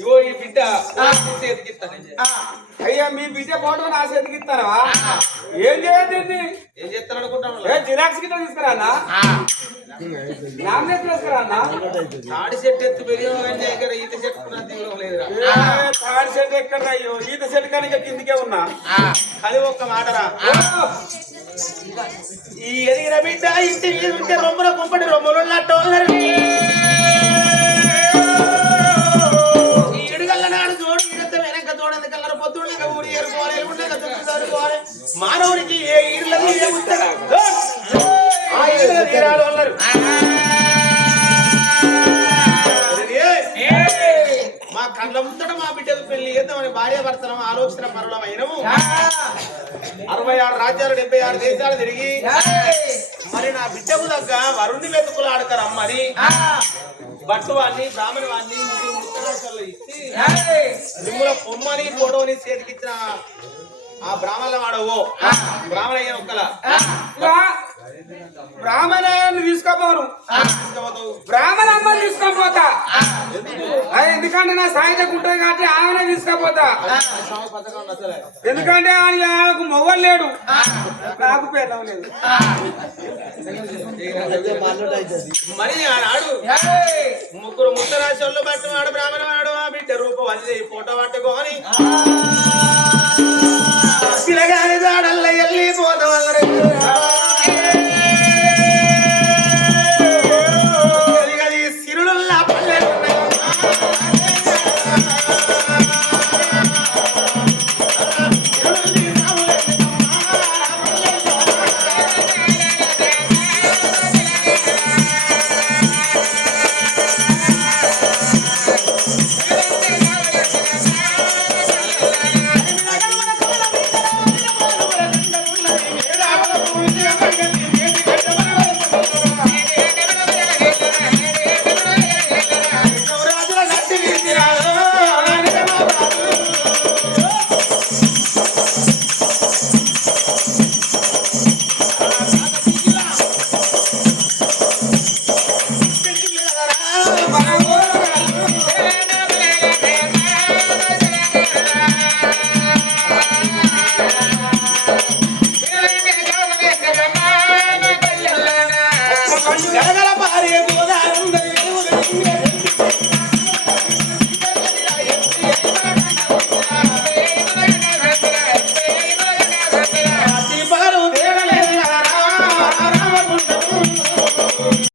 ఇగో ఈ బిడ్డ అయ్యా మీ బిడ్డ ఫోటో నా చేతికి ఇస్తారా? ఏం చేయండి? ఏం చేస్తాను అనుకుంటాను? జిరాక్స్ కింద తీసుకురా అన్న, నామినేట్ తీసుకురా అన్న. తాడి చెట్టు ఎత్తు పెరిగి ఈత చెట్టు లేదురా. తాడి చెట్టు ఎక్కడ అయ్యో, ఈత చెట్టు కనుక కిందికే ఉన్నా. అది ఒక్క మాటరా, ఈ ఎదిగిన బిడ్డ ఇంటి ఉంటే రొమ్మల కుంపటి రొమ్మలు ఈ ఎడుగల్ల నాడు చూడు ఈడత వెనక చూడండి కల్లర పొద్దున్న ఊరి ఏరుకోవాలి చదువుకోవాలి. మానవుడికి ఏ ఈడులది తీరాలు అన్నారు. మా కళ్ళ ముందట మా బిడ్డకు పెళ్లి చేద్దామని భార్య భర్తనం ఆలోచన పరులమైనము. 66 రాజ్యాలు 76 దేశాలు తిరిగి మరి నా బిడ్డకు దగ్గ వరుణ్ణి వెతుకులు ఆడతారు అమ్మని బట్టు వాడిని బ్రాహ్మణ వాడిని ముగ్గురు ఇచ్చి మిమ్మల్ని పొమ్మని పొడవని చేతికిచ్చిన ఆ బ్రాహ్మణ వాడవు బ్రాహ్మణ అయ్యా ఒక్కల బ్రాహ్మణాన్ని తీసుకోపోను, బ్రాహ్మణ అమ్మని తీసుకోపోతా. ఎందుకంటే నా సాయంత్రం ఉంటుంది కాబట్టి ఆమెనే తీసుకోపోతా. ఎందుకంటే ఆయనకు మొగలు లేడు, నాకు పెళ్ళం లేదు. మరి ఆనాడు ముగ్గురు ముత్తరాశి వాళ్ళు బట్టి వాడు బ్రాహ్మణ వాడు ఆ బిడ్డ రూపం అది ఫోటో పట్టుకోని పిల్లగాని దాడల్ల వెళ్ళిపోతా గలగల పారే గోదావరి